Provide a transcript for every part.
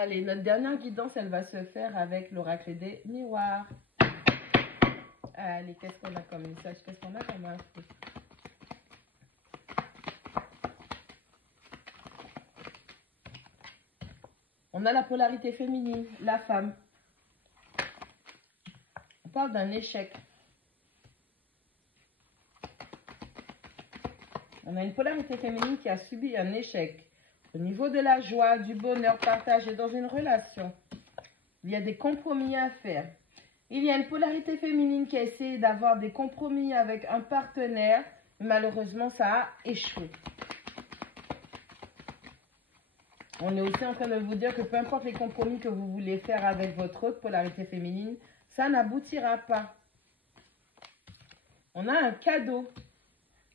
Allez, notre dernière guidance, elle va se faire avec l'oracle des miroirs. Allez, qu'est-ce qu'on a comme message? Qu'est-ce qu'on a comme info? On a la polarité féminine, la femme. On parle d'un échec. On a une polarité féminine qui a subi un échec. Au niveau de la joie, du bonheur partagé dans une relation, il y a des compromis à faire. Il y a une polarité féminine qui a essayé d'avoir des compromis avec un partenaire. Malheureusement, ça a échoué. On est aussi en train de vous dire que peu importe les compromis que vous voulez faire avec votre autre polarité féminine, ça n'aboutira pas. On a un cadeau.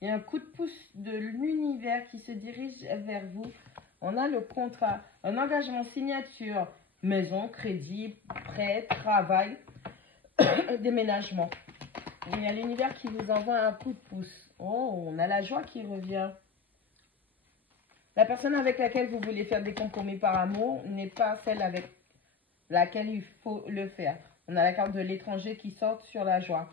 Il y a un coup de pouce de l'univers qui se dirige vers vous. On a le contrat, un engagement, signature, maison, crédit, prêt, travail, déménagement. Il y a l'univers qui vous envoie un coup de pouce. Oh, on a la joie qui revient. La personne avec laquelle vous voulez faire des compromis par amour n'est pas celle avec laquelle il faut le faire. On a la carte de l'étranger qui sort sur la joie.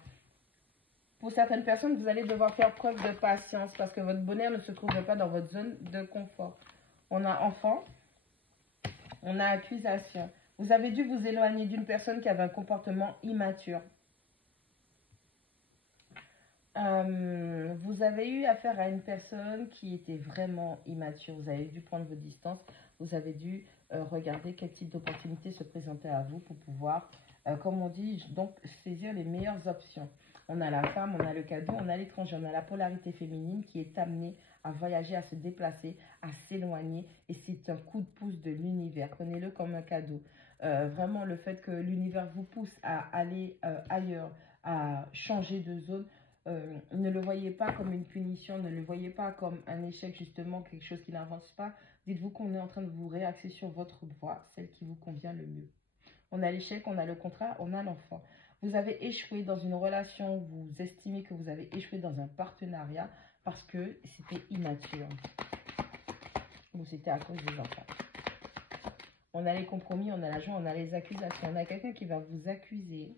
Pour certaines personnes, vous allez devoir faire preuve de patience parce que votre bonheur ne se trouve pas dans votre zone de confort. On a enfant, on a accusation. Vous avez dû vous éloigner d'une personne qui avait un comportement immature. Vous avez eu affaire à une personne qui était vraiment immature. Vous avez dû prendre vos distances. Vous avez dû regarder quel type d'opportunité se présentait à vous pour pouvoir, comme on dit, donc saisir les meilleures options. On a la femme, on a le cadeau, on a l'étranger, on a la polarité féminine qui est amenée à voyager, à se déplacer, à s'éloigner. Et c'est un coup de pouce de l'univers. Prenez-le comme un cadeau. Vraiment, le fait que l'univers vous pousse à aller ailleurs, à changer de zone, ne le voyez pas comme une punition, ne le voyez pas comme un échec, justement, quelque chose qui n'avance pas. Dites-vous qu'on est en train de vous réaxer sur votre voie, celle qui vous convient le mieux. On a l'échec, on a le contrat, on a l'enfant. Vous avez échoué dans une relation, vous estimez que vous avez échoué dans un partenariat parce que c'était immature. Ou c'était à cause des enfants. On a les compromis, on a la joie, on a les accusations. On a quelqu'un qui va vous accuser.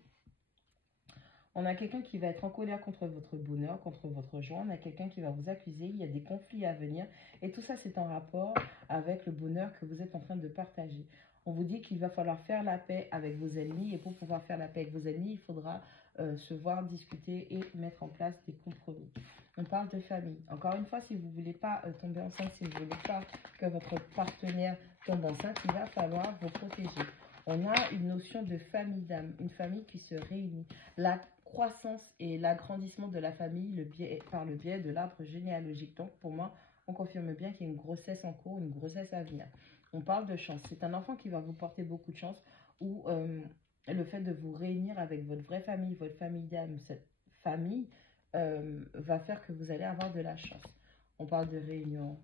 On a quelqu'un qui va être en colère contre votre bonheur, contre votre joie. On a quelqu'un qui va vous accuser. Il y a des conflits à venir. Et tout ça, c'est en rapport avec le bonheur que vous êtes en train de partager. On vous dit qu'il va falloir faire la paix avec vos ennemis. Et pour pouvoir faire la paix avec vos ennemis, il faudra se voir, discuter et mettre en place des compromis. On parle de famille. Encore une fois, si vous ne voulez pas tomber enceinte, si vous ne voulez pas que votre partenaire tombe enceinte, il va falloir vous protéger. On a une notion de famille d'âme, une famille qui se réunit. La croissance et l'agrandissement de la famille par le biais de l'arbre généalogique. Donc, pour moi, on confirme bien qu'il y a une grossesse en cours, une grossesse à venir. On parle de chance. C'est un enfant qui va vous porter beaucoup de chance ou le fait de vous réunir avec votre vraie famille, votre famille d'âme, cette famille va faire que vous allez avoir de la chance. On parle de réunion.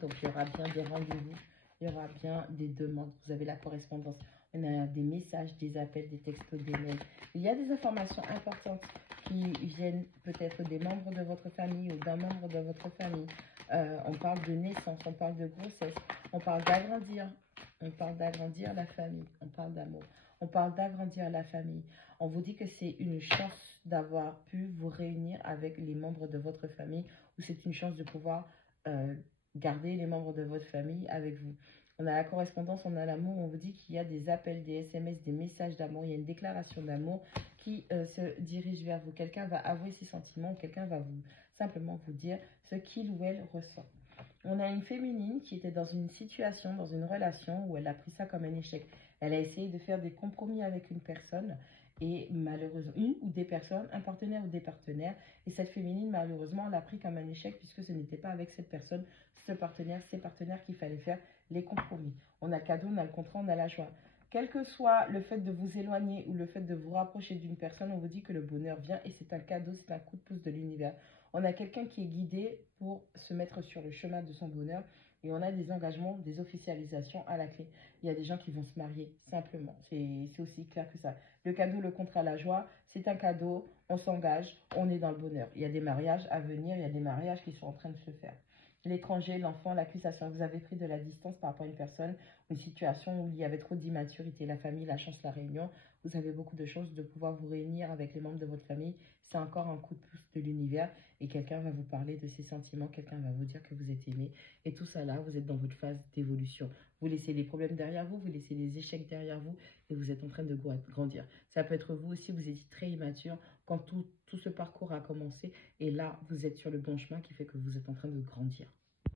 Donc, il y aura bien des rendez-vous. Il y aura bien des demandes. Vous avez la correspondance. On a des messages, des appels, des textos, des mails. Il y a des informations importantes qui viennent peut-être des membres de votre famille ou d'un membre de votre famille. On parle de naissance, on parle de grossesse, on parle d'agrandir. On parle d'agrandir la famille, on parle d'amour. On parle d'agrandir la famille. On vous dit que c'est une chance d'avoir pu vous réunir avec les membres de votre famille ou c'est une chance de pouvoir garder les membres de votre famille avec vous. On a la correspondance, on a l'amour, on vous dit qu'il y a des appels, des SMS, des messages d'amour, il y a une déclaration d'amour qui se dirige vers vous. Quelqu'un va avouer ses sentiments, quelqu'un va simplement vous dire ce qu'il ou elle ressent. On a une féminine qui était dans une situation, dans une relation où elle a pris ça comme un échec. Elle a essayé de faire des compromis avec une personne et malheureusement, une ou des personnes, un partenaire ou des partenaires. Et cette féminine, malheureusement, l'a pris comme un échec puisque ce n'était pas avec cette personne, ce partenaire, ces partenaires qu'il fallait faire les compromis. On a le cadeau, on a le contrat, on a la joie. Quel que soit le fait de vous éloigner ou le fait de vous rapprocher d'une personne, on vous dit que le bonheur vient et c'est un cadeau, c'est un coup de pouce de l'univers. On a quelqu'un qui est guidé pour se mettre sur le chemin de son bonheur et on a des engagements, des officialisations à la clé. Il y a des gens qui vont se marier, simplement. C'est aussi clair que ça. Le cadeau, le contrat, la joie, c'est un cadeau, on s'engage, on est dans le bonheur. Il y a des mariages à venir, il y a des mariages qui sont en train de se faire. L'étranger, l'enfant, l'accusation. Vous avez pris de la distance par rapport à une personne une situation où il y avait trop d'immaturité. La famille, la chance, la réunion, vous avez beaucoup de chances de pouvoir vous réunir avec les membres de votre famille. C'est encore un coup de pouce de l'univers et quelqu'un va vous parler de ses sentiments, quelqu'un va vous dire que vous êtes aimé. Et tout ça là, vous êtes dans votre phase d'évolution. Vous laissez les problèmes derrière vous, vous laissez les échecs derrière vous et vous êtes en train de grandir. Ça peut être vous aussi, vous étiez très immature quand tout ce parcours a commencé et là, vous êtes sur le bon chemin qui fait que vous êtes en train de grandir.